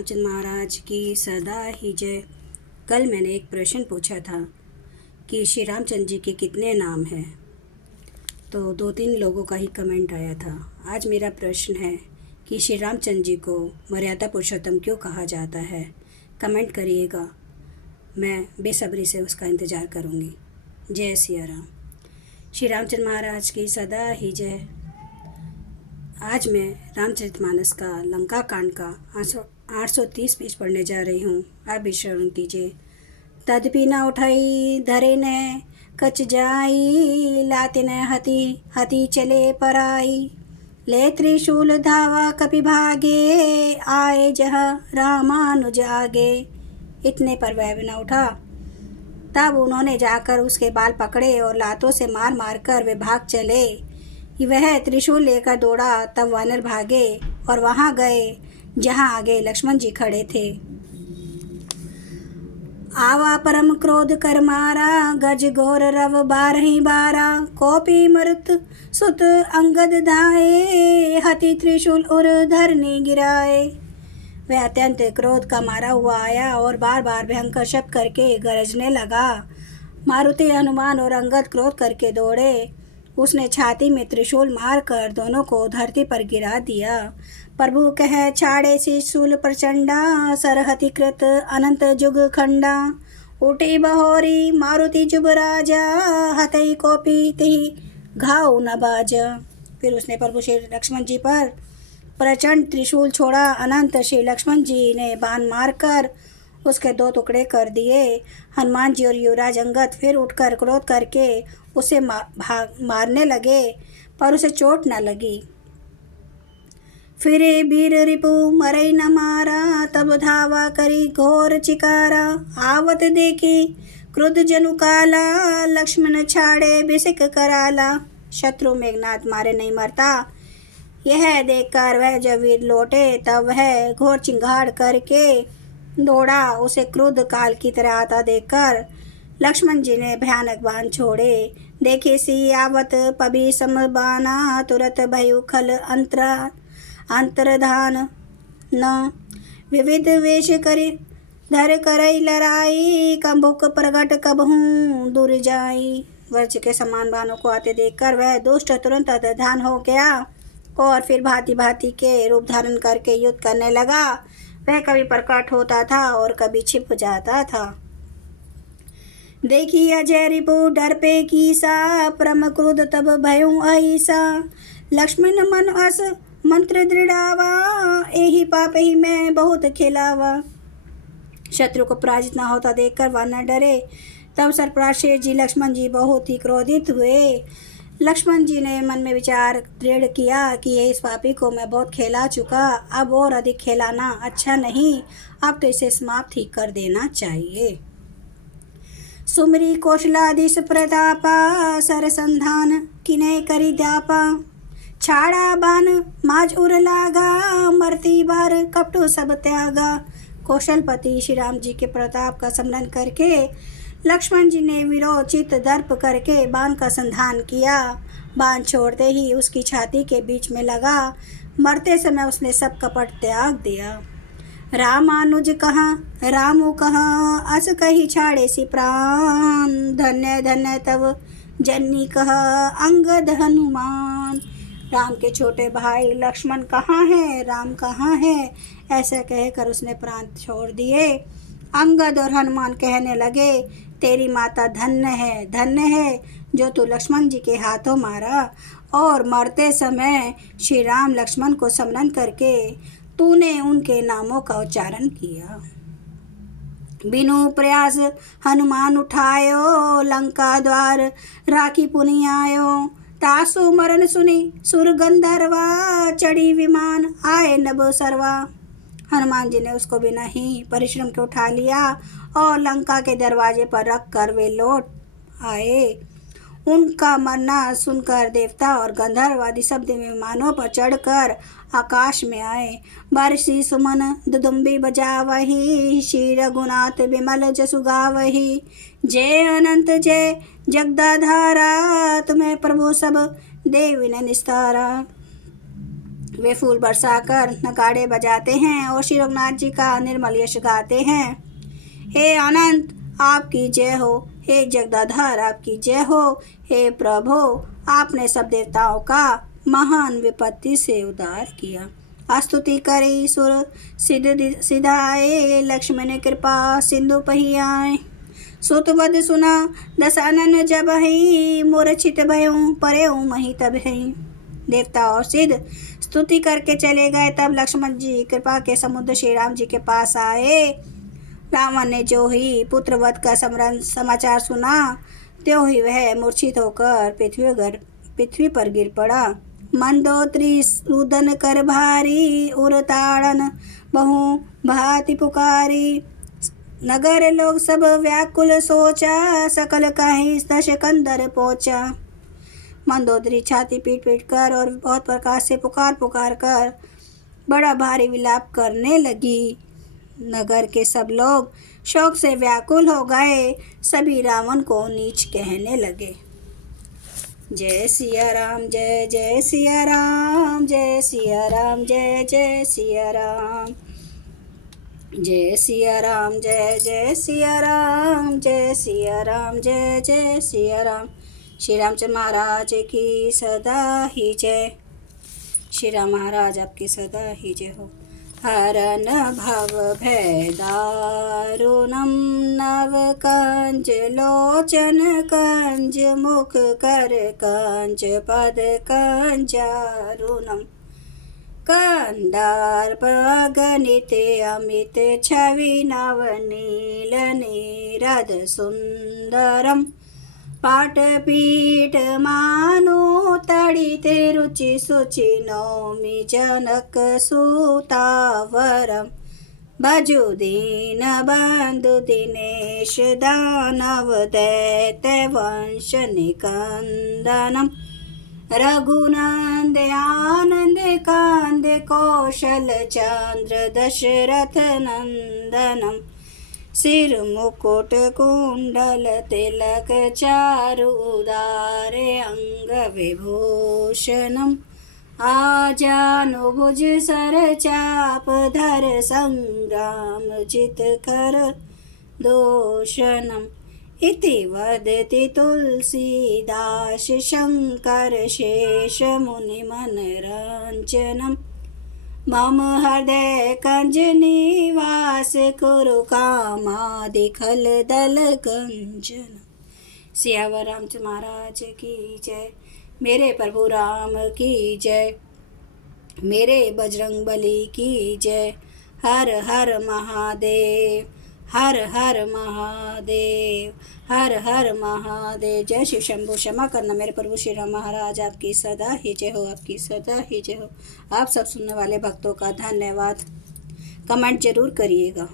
रामचंद्र महाराज की सदा ही जय। कल मैंने एक प्रश्न पूछा था कि श्री रामचंद्र जी के कितने नाम हैं, तो 2-3 लोगों का ही कमेंट आया था। आज मेरा प्रश्न है कि श्री रामचंद्र जी को मर्यादा पुरुषोत्तम क्यों कहा जाता है। कमेंट करिएगा, मैं बेसब्री से उसका इंतज़ार करूँगी। जय सिया राम। श्री रामचंद्र महाराज की सदा ही जय। आज मैं रामचरितमानस का लंका कांड का 830 पेज पढ़ने जा रही हूँ। आप भी श्रवण कीजिए। तदपि न उठाई धरे न कच जाई, लाते न हति हति चले पराई। ले त्रिशूल धावा कपि भागे, आए जह रामानुज आगे। इतने पर वह भी न उठा। तब उन्होंने जाकर उसके बाल पकड़े और लातों से मार मार कर वे भाग चले। वह त्रिशूल लेकर दौड़ा, तब वानर भागे और वहां गए जहां आगे लक्ष्मण जी खड़े थे। आवा परम क्रोध कर मारा, गज घोर रव 12 कोपी मरुत सुत अंगद धाये, हति त्रिशूल उर धरनी गिराए। वह अत्यंत क्रोध का मारा हुआ आया और बार बार भयंकर शब्द करके गरजने लगा। मारुति, हनुमान और अंगद क्रोध करके दौड़े। उसने छाती में त्रिशूल मारकर दोनों को धरती पर गिरा दिया। प्रभु कह छाड़े त्रिशूल प्रचंडा, सरहति कृत अनंत जुग खंडा। उठी बहोरी मारुति जुब राजा, हतई कोपी तिहि घाव न बाजा। फिर उसने प्रभु श्री लक्ष्मण जी पर प्रचंड त्रिशूल छोड़ा। अनंत श्री लक्ष्मण जी ने बाण मारकर उसके 2 टुकड़े कर दिए। हनुमान जी और युवराज अंगद फिर उठकर क्रोध करके उसे मारने लगे, पर उसे चोट न लगी। फिरे वीर रिपु मरई न मारा, तब धावा करी घोर चिकारा। आवत देखी क्रुद्ध जनु काला, लक्ष्मण छाड़े बिसिक कराला। शत्रु मेघनाथ मारे नहीं मरता, यह देखकर वह जब वीर लौटे तब वह घोर चिंगाड़ करके दौड़ा। उसे क्रुद्ध काल की तरह आता देखकर लक्ष्मण जी ने भयानक बाण छोड़े। देखे सी आवत पबी समबाना, तुरत भयु खल अंतरधान न। विविध वेश करी धर करई लड़ाई, कंबुक प्रगट कबहू दूर जाई। वज्र के समान बाणों को आते देखकर वह दुष्ट तुरंत अंतर्धान हो गया और फिर भांति भांति के रूप धारण करके युद्ध करने लगा। वह कभी प्रकट होता था और कभी छिप जाता था। देखी अजय रिपु डर पे कीसा, परम क्रोध तब भयउ अहिसा। लक्ष्मण मन अस मंत्र दृढ़ावा, एहि पाप ही मैं बहुत खिलावा। शत्रु को पराजित न होता देखकर वह न डरे। तब सर्पराज शेष जी लक्ष्मण जी बहुत ही क्रोधित हुए। लक्ष्मण जी ने मन में विचार दृढ़ किया कि इस पापी को मैं बहुत खेला चुका, अब और अधिक खेलाना अच्छा नहीं, अब तो इसे समाप्त ही कर देना चाहिए। सुमरी कौशलाधीश प्रतापा, सरसंधान किने करी द्यापा। छाड़ा बान माज उर लागा, मरती बार कपटो सब त्यागा। कौशलपति श्री राम जी के प्रताप का स्मरण करके लक्ष्मण जी ने वीरोचित दर्प करके बाण का संधान किया। बाण छोड़ते ही उसकी छाती के बीच में लगा। मरते समय उसने सब कपट त्याग दिया। रामानुज कहाँ रामू कहाँ, अस कही छाड़े सी प्राण। धन्य धन्य तब जननी कह अंगद हनुमान। राम के छोटे भाई लक्ष्मण कहाँ है, राम कहाँ है, ऐसा कहकर उसने प्राण छोड़ दिए। अंगद और हनुमान कहने लगे, तेरी माता धन्य है जो तू लक्ष्मण जी के हाथों मारा, और मरते समय श्री राम लक्ष्मण को स्मरण करके तूने उनके नामों का उच्चारण किया। बिनु प्रयास हनुमान उठायो, लंका द्वार राखी पुनि आयो। तासु मरण सुनी सुर गंधर्वा, चढ़ी विमान आए नभ सर्वा। हनुमान जी ने उसको बिना ही परिश्रम के उठा लिया और लंका के दरवाजे पर रख कर वे लौट आए। उनका मरना सुनकर देवता और गंधर्व आदि सब विमानों पर चढ़कर आकाश में आए। बरसी सुमन दुदुम्बी बजावही, श्री रघुनाथ विमल जसु गावही। जय अनंत जय जगदाधारा, तुम्हें प्रभु सब देव निस्तारा। वे फूल बरसाकर नगाड़े बजाते हैं और श्री रघुनाथ जी का निर्मल यश गाते हैं। हे अनंत आपकी जय हो, हे जगदाधार आपकी जय हो, हे प्रभु आपने सब देवताओं का महान विपत्ति से उद्धार किया। स्तुति करी सुर सिधाए, लक्ष्मण कृपा सिंधु पहियाए। सुतवद सुना दशानन जब हई, मूर्छित भयऊं परेऊं मही तब हई। देवता और सिद्ध स्तुति करके चले गए। तब लक्ष्मण जी कृपा के समुद्र श्री राम जी के पास आए। रावण ने जो ही पुत्रवध का समाचार सुना, त्यों ही वह मूर्छित होकर पृथ्वी पर गिर पड़ा। मंदोत्री रुदन कर भारी, उर ताड़न बहु भांति पुकारी। नगर लोग सब व्याकुल सोचा, सकल कहीं दश कंदर पहुँचा। मंदोदरी छाती पीट पीट कर और बहुत प्रकार से पुकार कर बड़ा भारी विलाप करने लगी। नगर के सब लोग शोक से व्याकुल हो गए। सभी रावण को नीच कहने लगे। जय सिया राम, जय जय सिया राम, जय सिया राम, जय जय सिया राम, जय सिया राम, जय जय सिया राम, जय सिया राम, जय जय सिया राम। श्री रामचंद्र महाराज की सदा ही जय। श्री राम महाराज आपकी सदा ही जय हो। हरन भव भय दारुणम, नव कंज लोचन कंज, मुख कर कंज पद कंजारुणम। कंदार्प अगणित अमित छवि, नव नील नीरद सुंदरम। पाटपीठ मानो तड़िते, रुचि सुचि नौमि जनक सुतावरम। भजु दीन बंधु दिनेश, दानव दैत्य वंश निकंदनम। रघुनंद आनंद कांद, कौशल चंद्र दशरथ नंदनम। सिर मुकुट कुंडल तिलक, चारु उदारे अंग विभूषणम। आजानुभुज सर चाप धर, संग्राम जित कर दूषणम। इति वदति तुलसीदास, शंकर शेष मुनि मनरंजनम। मम हृदय कंज निवास, कुरु कामादि खल दल गंजन। सियावर रामचंद्र महाराज की जय। मेरे प्रभु राम की जय। मेरे बजरंग बली की जय। हर हर महादेव, हर हर महादेव, हर हर महादेव। जय शिव शंभु। क्षमा करना मेरे प्रभु श्री राम महाराज आपकी सदा ही जय हो, आपकी सदा ही जय हो। आप सब सुनने वाले भक्तों का धन्यवाद। कमेंट जरूर करिएगा।